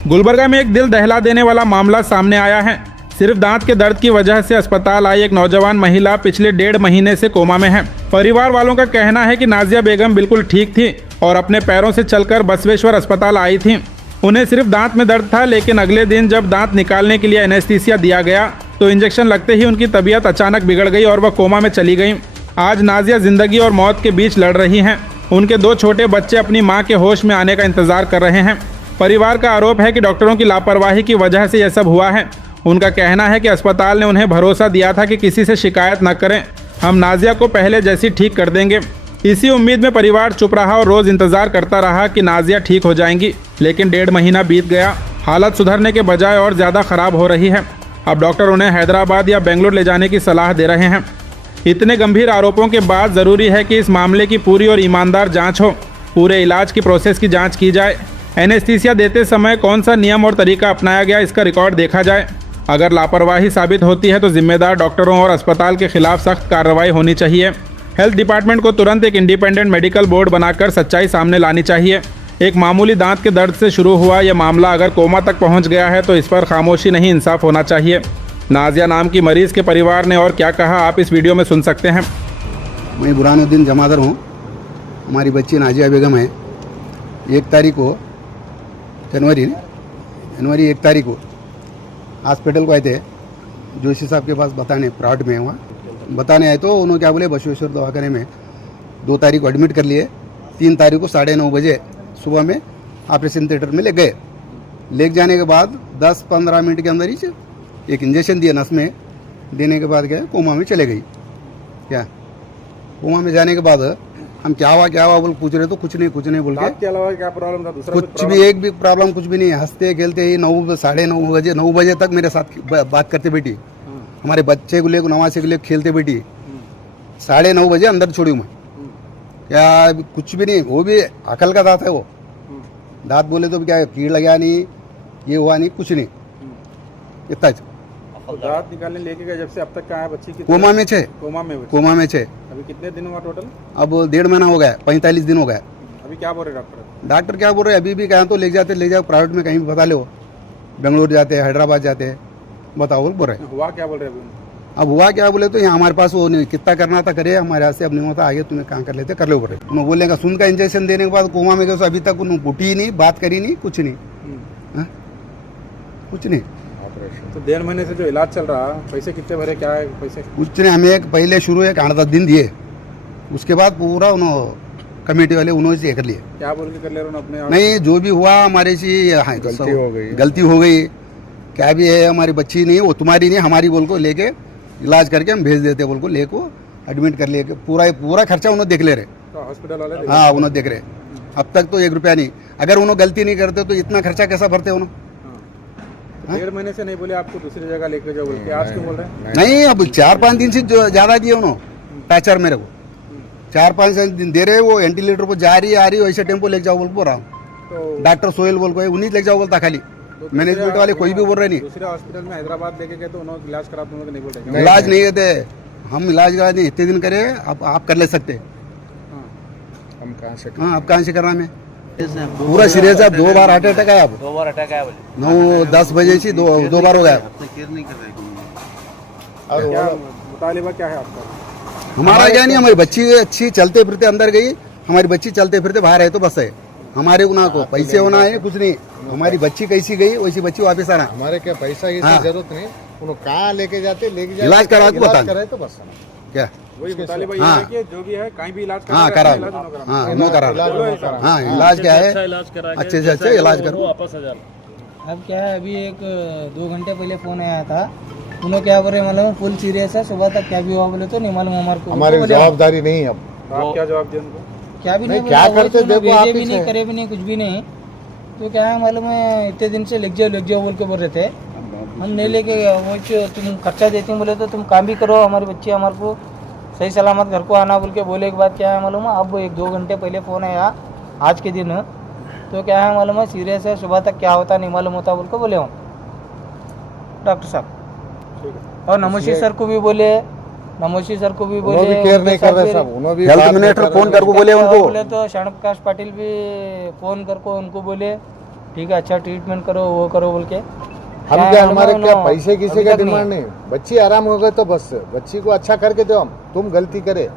गुलबर्गा में एक दिल दहला देने वाला मामला सामने आया है। सिर्फ दांत के दर्द की वजह से अस्पताल आई एक नौजवान महिला पिछले 1.5 महीने से कोमा में है। परिवार वालों का कहना है कि नाजिया बेगम बिल्कुल ठीक थी और अपने पैरों से चलकर बसवेश्वर अस्पताल आई थी। उन्हें सिर्फ दांत में दर्द था, लेकिन अगले दिन जब दांत निकालने के लिए एनेस्थीसिया दिया गया तो इंजेक्शन लगते ही उनकी तबीयत अचानक बिगड़ गई और वह कोमा में चली गई। आज नाजिया जिंदगी और मौत के बीच लड़ रही हैं। उनके 2 छोटे बच्चे अपनी मां के होश में आने का इंतजार कर रहे हैं। परिवार का आरोप है कि डॉक्टरों की लापरवाही की वजह से यह सब हुआ है। उनका कहना है कि अस्पताल ने उन्हें भरोसा दिया था कि किसी से शिकायत न करें, हम नाजिया को पहले जैसी ठीक कर देंगे। इसी उम्मीद में परिवार चुप रहा और रोज इंतजार करता रहा कि नाजिया ठीक हो जाएंगी, लेकिन 1.5 महीना बीत गया। हालत सुधरने के बजाय और ज़्यादा खराब हो रही है। अब डॉक्टर उन्हें हैदराबाद या बेंगलुरु ले जाने की सलाह दे रहे हैं। इतने गंभीर आरोपों के बाद ज़रूरी है कि इस मामले की पूरी और ईमानदार जाँच हो। पूरे इलाज की प्रोसेस की जाँच की जाए। एनेस्थीसिया देते समय कौन सा नियम और तरीका अपनाया गया, इसका रिकॉर्ड देखा जाए। अगर लापरवाही साबित होती है तो जिम्मेदार डॉक्टरों और अस्पताल के खिलाफ सख्त कार्रवाई होनी चाहिए। हेल्थ डिपार्टमेंट को तुरंत एक इंडिपेंडेंट मेडिकल बोर्ड बनाकर सच्चाई सामने लानी चाहिए। एक मामूली दांत के दर्द से शुरू हुआ यह मामला अगर कोमा तक पहुंच गया है तो इस पर खामोशी नहीं, इंसाफ होना चाहिए। नाजिया नाम की मरीज़ के परिवार ने और क्या कहा, आप इस वीडियो में सुन सकते हैं। मैं बुरहानुद्दीन जमादार हूँ। हमारी बच्ची नाजिया बेगम है। 1 तारीख को जनवरी 1 तारीख को हॉस्पिटल को आए थे, जोशी साहब के पास बताने, प्राइवेट में वहाँ बताने आए तो उन्होंने क्या बोले, बसवेश्वर दवाखाने में 2 तारीख को एडमिट कर लिए। 3 तारीख को 9:30 बजे सुबह में ऑपरेशन थिएटर में ले गए। ले जाने के बाद 10-15 मिनट के अंदर ही एक इंजेक्शन दिया नस में, देने के बाद क्या कोमा में चले गई। क्या कोमा में जाने के बाद हम क्या हुआ बोल पूछ रहे तो कुछ नहीं बोल के, के अलावा क्या प्रॉब्लम था? दूसरा कुछ भी, एक भी प्रॉब्लम कुछ भी नहीं। हंसते खेलते ही 9 बजे तक मेरे साथ बात करते बैठी। हमारे बच्चे को लेकर, नवासे को लेकर खेलते बैठी। 9:30 बजे अंदर छोड़ी मैं। क्या कुछ भी नहीं, वो भी अकल का दांत है। वो दांत बोले तो क्या कीड़ लगा नहीं, ये हुआ नहीं, कुछ नहीं, इतना। दांत निकालने लेके गए जब से अब तक कहाँ है बच्ची की? कोमा में छे। कोमा में छे। अभी कितने दिन हुआ टोटल? अब 1.5 महीना हो गया, 45 दिन हो गया। अभी क्या बोल रहे डॉक्टर? डॉक्टर क्या बोल रहे हैं, अभी भी कहा तो ले जाओ प्राइवेट में, कहीं भी बता लो। बेंगलुरु जाते हैं, हैदराबाद जाते हैं, बताओ बोल रहे हैं। हुआ क्या बोल रहे हैं? अब हुआ क्या बोले तो यहाँ हमारे पास वो नहीं, कितना करना था करे, हमारे यहाँ से अब नहीं होता, आगे तुम्हें कहाँ कर लेते कर लो बोल रहे। उन्होंने बोलेगा सुन का इंजेक्शन देने के बाद कोमा में गए, अभी तक उन्होंने उठी ही नहीं, बात करी नहीं, कुछ नहीं, कुछ नहीं। तो 1.5 महीने से जो इलाज चल रहा, पैसे कितने भरे, क्या है पैसे? कुछ नहीं, हमें पहले शुरू 8-10 दिन दिए, उसके बाद पूरा उन्होंने कमेटी वाले उन्होंने कर लिए। क्या बोल के कर ले रहे अपने? नहीं, जो भी हुआ हमारे से गलती हो गई, क्या भी है, हमारी बच्ची नहीं, वो तुम्हारी नहीं, हमारी बोल को लेके इलाज करके हम भेज देते, बोल को लेको एडमिट कर लिए। पूरा खर्चा उन्होंने देख ले रहे, तो हॉस्पिटल वाले? हाँ, उन्होंने देख रहे। अब तक तो 1 रुपया नहीं। अगर उन्होंने गलती नहीं करते तो इतना खर्चा कैसा भरते उन्होंने? 1.5 महीने से नहीं बोले आपको दूसरी जगह लेके जाओ बोल के, आज क्यों बोल रहे हैं? नहीं, अब 4-5 दिन से ज्यादा दिए उन्होंने पैचर मेरे को। 4-5 दिन दे रहे, वो वेंटिलेटर पर जा रही है, वैसे टेम्पो लेके जाओ बोल रहा हूँ। डॉक्टर सोहेल बोल को उन्हीं लेके जाओ बोलता, खाली मैनेजमेंट वाले कोई भी बोल रहे नहीं। दूसरे हॉस्पिटल में हैदराबाद लेके गए तो उन्होंने इलाज करा, तुम लोग नहीं बोल रहे? इलाज नहीं देते हम, इलाज करा नहीं, इतने दिन करे, आप कर ले सकते। हम कहाँ से? हाँ, आप कहाँ से करना में? पूरा सीरियस है। 2 बार हार्ट अटैक आया, अब 2 बार अटैक आया। 9-10 बजे से 2 बार हो गया। और क्या मुतालिबा क्या है आपका? हमारा क्या नहीं, हमारी बच्ची अच्छी चलते फिरते अंदर गई, हमारी बच्ची चलते फिरते बाहर है तो बस है। हमारे गुना को पैसे होना है कुछ नहीं, हमारी बच्ची कैसी गई वैसी बच्ची वापस आना। हमारे क्या पैसा की जरूरत नहीं, उन्होंने कहाँ लेके जाते इलाज करा के बता करे तो बस। क्या वही मुतालिबा ये है कि जो भी है कहीं भी इलाज हाँ करा, हाँ नो करा, हाँ इलाज क्या है, अच्छे से अच्छे इलाज करो। अब क्या है, अभी 1-2 घंटे पहले फोन आया था, उन्होंने क्या बोले मालूम, फुल सीरियस है, सुबह तक क्या भी हुआ बोले तो नहीं मालूम हमारे को। हमारी जवाबदारी नहीं। अब आप क्या जवाब दें उनको? क्या भी नहीं, क्या करते देखो, आप भी नहीं करे भी नहीं, कुछ भी नहीं। तो क्या है मालूम है, इतने दिन से लिख जाओ बोल के बोल रहे थे, हम नहीं लेके गए। वो तुम खर्चा देते बोले तो तुम काम भी करो, हमारे बच्चे हमारे को सही सलामत घर को आना बोल के बोले के बाद क्या है मालूम है, अब 1-2 घंटे पहले फ़ोन आया आज के दिन, तो क्या है मालूम है, सीरियस है, सुबह तक क्या होता नहीं मालूम होता बोल के बोले हम डॉक्टर साहब। और नमोशी सर को भी बोले, नमोशी सर को भी बोले, केयर नहीं कर रहे सब, उन्होंने भी हेल्थ मिनिस्टर फोन कर को बोले उनको, बोले तो शरण प्रकाश पाटिल भी फोन कर को उनको बोले, ठीक है अच्छा ट्रीटमेंट करो वो करो बोल के हम क्या क्या मालूम हमारे है क्या उन्होंने पैसे किसी अभी का तक डिमांड नहीं बच्ची आराम हो गए तो बस बच्ची को अच्छा करके दो हम तुम गलती करे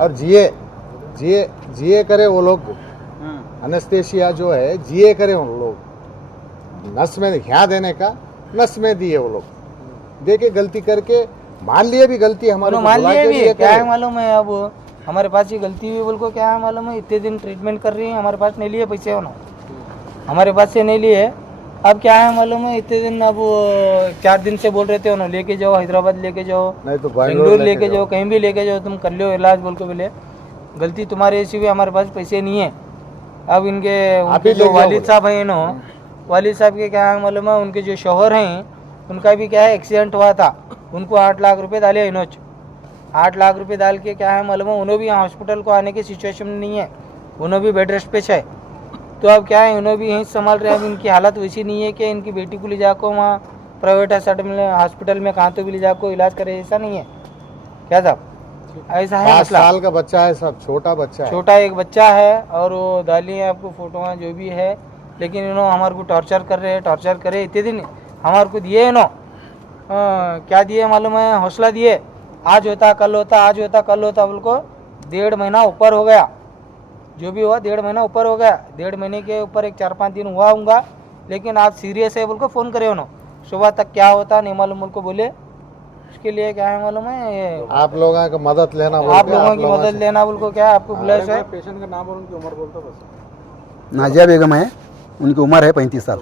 और जिए जिए जिए करे वो लोग अनेस्थेसिया जो है जिए करे उन लोग नस में ध्यान देने का नस में दिए वो लोग दे के गलती करके मान लिए भी गलती हमारे उन्होंने को मान बुला लिए के भी लिए क्या करे। है मालूम है अब हमारे पास ये गलती हुई बोल को क्या है मालूम है इतने दिन ट्रीटमेंट कर रही है हमारे पास नहीं लिए पैसे उन्होंने हमारे पास से नहीं लिए अब क्या है मालूम है इतने दिन अब 4 दिन से बोल रहे थे उन्होंने लेके जाओ हैदराबाद लेके जाओ नहीं तो बेंगलोर लेके जाओ कहीं भी लेके जाओ तुम कर लो इलाज बोल के बोले गलती तुम्हारी ऐसी हुई हमारे पास पैसे नहीं है अब इनके आप ही उनके जो ले जाओ वालिद बोले। साहब हैं नो वालिद साहब के क्या है मालूम है उनके जो शौहर हैं उनका भी क्या है एक्सीडेंट हुआ था उनको 8 लाख रुपए डाले इनोच 8 लाख रुपए डाल के क्या है मालूम है उन्होंने भी यहाँ हॉस्पिटल को आने की सिचुएशन में नहीं है उन्होंने भी बेड रेस्ट पे है तो अब क्या है उन्होंने भी यहीं संभाल रहे हैं अब इनकी हालत वैसी नहीं है कि इनकी बेटी को ले जाकर वहाँ प्राइवेट हॉस्पिटल में कहाँ तो भी ले जाकर इलाज करे ऐसा नहीं है क्या साहब ऐसा है 5 मसला साल का बच्चा है सब छोटा बच्चा है छोटा एक बच्चा है और वो डाली है आपको फोटो है जो भी है लेकिन इन्होंने हमारे को टॉर्चर कर रहे हैं टॉर्चर करे इतने दिन हमारे को दिए इन्हों क्या दिए मालूम है हौसला दिए आज होता कल होता आज होता कल होता बोल को 1.5 महीना ऊपर हो गया जो भी हुआ 1.5 महीना ऊपर हो गया 1.5 महीने के ऊपर एक 4-5 दिन हुआ होगा लेकिन आप सीरियस है बोल को फ़ोन करे उन्होंने सुबह तक क्या होता नहीं मालूम बोल को बोले उसके लिए क्या है मालूम है ये आप लोगों की मदद लेना बोल आप के, लोगों की लोगों मदद से- लेना बोल को क्या है आपको बुलाया है पेशेंट का नाम और उनकी उम्र बोलता बस नाजिया बेगम है उनकी उम्र है 35 साल